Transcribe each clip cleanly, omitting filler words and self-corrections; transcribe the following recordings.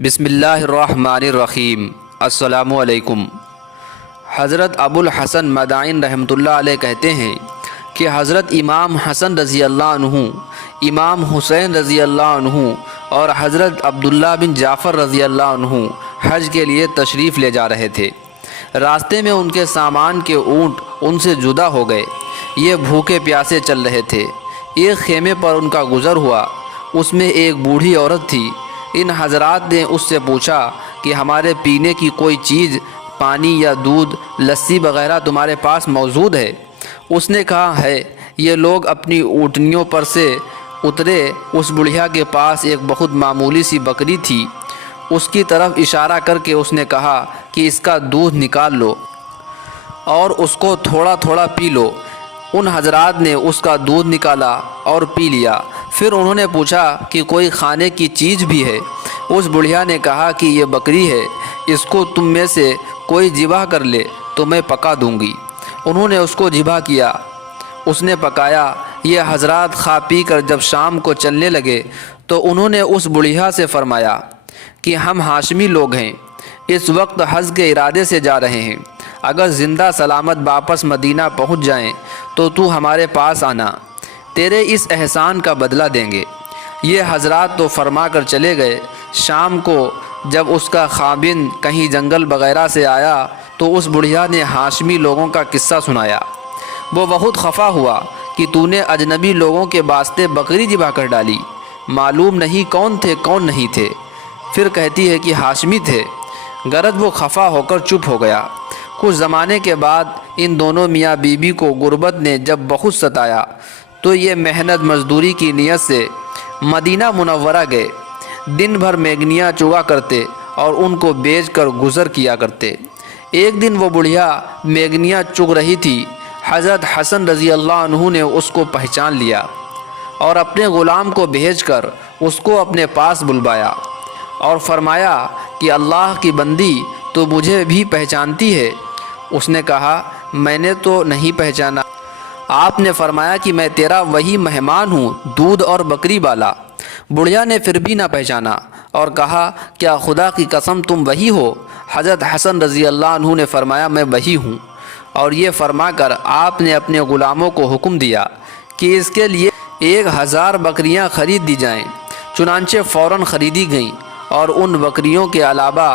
بسم اللہ الرحمن الرحیم۔ السلام علیکم۔ حضرت ابو الحسن مدائن رحمۃ اللہ علیہ کہتے ہیں کہ حضرت امام حسن رضی اللہ عنہ، امام حسین رضی اللہ عنہ اور حضرت عبداللہ بن جعفر رضی اللہ عنہ حج کے لیے تشریف لے جا رہے تھے۔ راستے میں ان کے سامان کے اونٹ ان سے جدا ہو گئے۔ یہ بھوکے پیاسے چل رہے تھے۔ ایک خیمے پر ان کا گزر ہوا، اس میں ایک بوڑھی عورت تھی۔ ان حضرات نے اس سے پوچھا کہ ہمارے پینے کی کوئی چیز، پانی یا دودھ، لسی وغیرہ تمہارے پاس موجود ہے؟ اس نے کہا ہے۔ یہ لوگ اپنی اونٹنیوں پر سے اترے۔ اس بڑھیا کے پاس ایک بہت معمولی سی بکری تھی۔ اس کی طرف اشارہ کر کے اس نے کہا کہ اس کا دودھ نکال لو اور اس کو تھوڑا تھوڑا پی لو۔ ان حضرات نے اس کا دودھ نکالا اور پی لیا۔ پھر انہوں نے پوچھا کہ کوئی کھانے کی چیز بھی ہے؟ اس بڑھیا نے کہا کہ یہ بکری ہے، اس کو تم میں سے کوئی ذبح کر لے تو میں پکا دوں گی۔ انہوں نے اس کو ذبح کیا، اس نے پکایا۔ یہ حضرات کھا پی کر جب شام کو چلنے لگے تو انہوں نے اس بڑھیا سے فرمایا کہ ہم ہاشمی لوگ ہیں، اس وقت حج کے ارادے سے جا رہے ہیں۔ اگر زندہ سلامت واپس مدینہ پہنچ جائیں تو ہمارے پاس آنا، تیرے اس احسان کا بدلہ دیں گے۔ یہ حضرات تو فرما کر چلے گئے۔ شام کو جب اس کا خاوند کہیں جنگل وغیرہ سے آیا تو اس بڑھیا نے ہاشمی لوگوں کا قصہ سنایا۔ وہ بہت خفا ہوا کہ تو نے اجنبی لوگوں کے واسطے بکری ذبح کر ڈالی، معلوم نہیں کون تھے کون نہیں تھے۔ پھر کہتی ہے کہ ہاشمی تھے۔ غرض وہ خفا ہو کر چپ ہو گیا۔ کچھ زمانے کے بعد ان دونوں میاں بیوی کو غربت نے جب بہت ستایا تو یہ محنت مزدوری کی نیت سے مدینہ منورہ گئے۔ دن بھر میگنیاں چگا کرتے اور ان کو بیچ کر گزر کیا کرتے۔ ایک دن وہ بڑھیا میگنیاں چگ رہی تھی۔ حضرت حسن رضی اللہ عنہ نے اس کو پہچان لیا اور اپنے غلام کو بھیج کر اس کو اپنے پاس بلوایا اور فرمایا کہ اللہ کی بندی، تو مجھے بھی پہچانتی ہے؟ اس نے کہا میں نے تو نہیں پہچانا۔ آپ نے فرمایا کہ میں تیرا وہی مہمان ہوں، دودھ اور بکری والا۔ بڑھیا نے پھر بھی نہ پہچانا اور کہا کیا خدا کی قسم تم وہی ہو؟ حضرت حسن رضی اللہ عنہ نے فرمایا میں وہی ہوں۔ اور یہ فرما کر آپ نے اپنے غلاموں کو حکم دیا کہ اس کے لیے 1000 بکریاں خرید دی جائیں۔ چنانچہ فوراً خریدی گئیں اور ان بکریوں کے علاوہ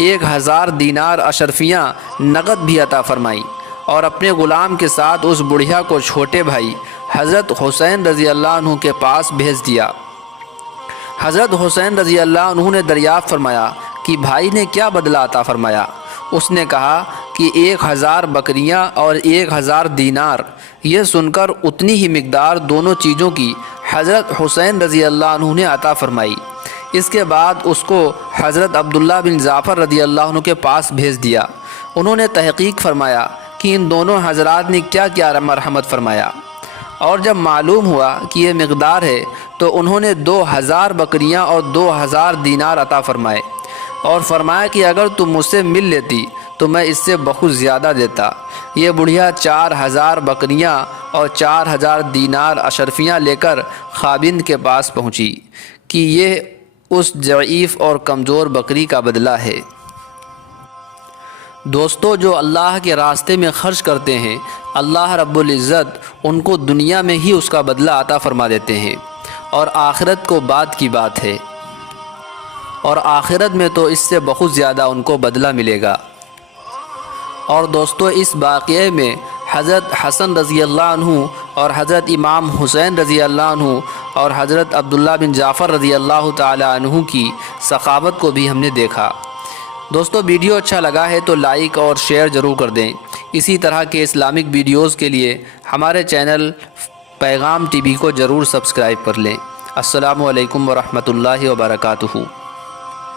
1000 دینار اشرفیاں نقد بھی عطا فرمائیں اور اپنے غلام کے ساتھ اس بڑھیا کو چھوٹے بھائی حضرت حسین رضی اللہ عنہ کے پاس بھیج دیا۔ حضرت حسین رضی اللہ عنہ نے دریافت فرمایا کہ بھائی نے کیا بدلہ عطا فرمایا؟ اس نے کہا کہ 1000 بکریاں اور 1000 دینار۔ یہ سن کر اتنی ہی مقدار دونوں چیزوں کی حضرت حسین رضی اللہ عنہ نے عطا فرمائی۔ اس کے بعد اس کو حضرت عبداللہ بن جعفر رضی اللہ عنہ کے پاس بھیج دیا۔ انہوں نے تحقیق فرمایا کہ ان دونوں حضرات نے کیا کیا مرحمت فرمایا، اور جب معلوم ہوا کہ یہ مقدار ہے تو انہوں نے 2000 بکریاں اور 2000 دینار عطا فرمائے اور فرمایا کہ اگر تم مجھ سے مل لیتی تو میں اس سے بہت زیادہ دیتا۔ یہ بڑھیا 4000 بکریاں اور 4000 دینار اشرفیاں لے کر خاوند کے پاس پہنچی کہ یہ اس ضعیف اور کمزور بکری کا بدلہ ہے۔ دوستو، جو اللہ کے راستے میں خرچ کرتے ہیں، اللہ رب العزت ان کو دنیا میں ہی اس کا بدلہ عطا فرما دیتے ہیں، اور آخرت کو بعد کی بات ہے، اور آخرت میں تو اس سے بہت زیادہ ان کو بدلہ ملے گا۔ اور دوستو، اس واقعے میں حضرت حسن رضی اللہ عنہ اور حضرت امام حسین رضی اللہ عنہ اور حضرت عبداللہ بن جعفر رضی اللہ تعالی عنہ کی سخاوت کو بھی ہم نے دیکھا۔ دوستو، ویڈیو اچھا لگا ہے تو لائک اور شیئر ضرور کر دیں۔ اسی طرح کے اسلامک ویڈیوز کے لیے ہمارے چینل پیغام ٹی وی کو ضرور سبسکرائب کر لیں۔ السلام علیکم ورحمۃ اللہ وبرکاتہ۔